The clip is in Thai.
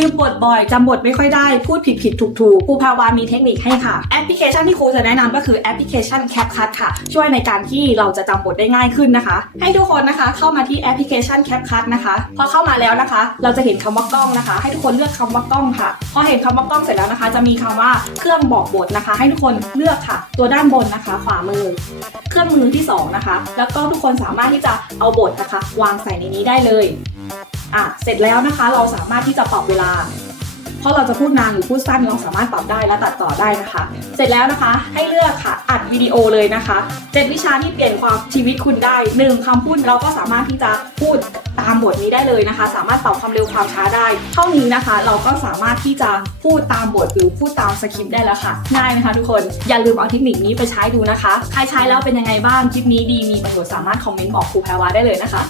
ลืมบทบ่อยจำบทไม่ค่อยได้ พูดผิดผิดถูกถูกครูภาวามีเทคนิคให้ค่ะ แอปพลิเคชันที่ครูจะแนะนำก็คือแอปพลิเคชัน CapCut ค่ะ ช่วยในการที่เราจะจำบทได้ง่ายขึ้นนะคะ ให้ทุกคนนะคะเข้ามาที่แอปพลิเคชัน CapCut นะคะพอเข้ามาแล้วนะคะ เราจะเห็นคำว่ากล้องนะคะ ให้ทุกคนเลือกคำว่ากล้องค่ะ พอเห็นคำว่ากล้องเสร็จแล้วนะคะ จะมีคำว่าเครื่องบอกบทนะคะ ให้ทุกคนเลือกค่ะ ตัวด้านบนนะคะ ขวามือ เครื่องมือที่สองนะคะแล้วก็ทุกคนสามารถที่จะเอาบทนะคะ วางใส่ในนี้ได้เลย อะเสร็จแล้วนะคะ เราสามารถที่จะปรับเวลา เพราะเราจะพูดนานหรือพูดสั้นเราสามารถปรับได้และตัดต่อได้นะคะ เสร็จแล้วนะคะ ให้เลือกค่ะอัดวิดีโอเลยนะคะเจ็ดวิชาที่เปลี่ยนความชีวิตคุณได้หนึ่งคำพูดเราก็สามารถที่จะพูดตามบทนี้ได้เลยนะคะ สามารถปรับความเร็วความช้าได้ เท่านี้นะคะ เราก็สามารถที่จะพูดตามบทหรือพูดตามสคริปต์ได้แล้วค่ะง่ายนะคะทุกคนอย่าลืมเอาเทคนิคนี้ไปใช้ดูนะคะ ใครใช้แล้วเป็นยังไงบ้างคลิปนี้ดีมีประโยชน์สามารถคอมเมนต์บอกครูแพรวาได้เลยนะคะ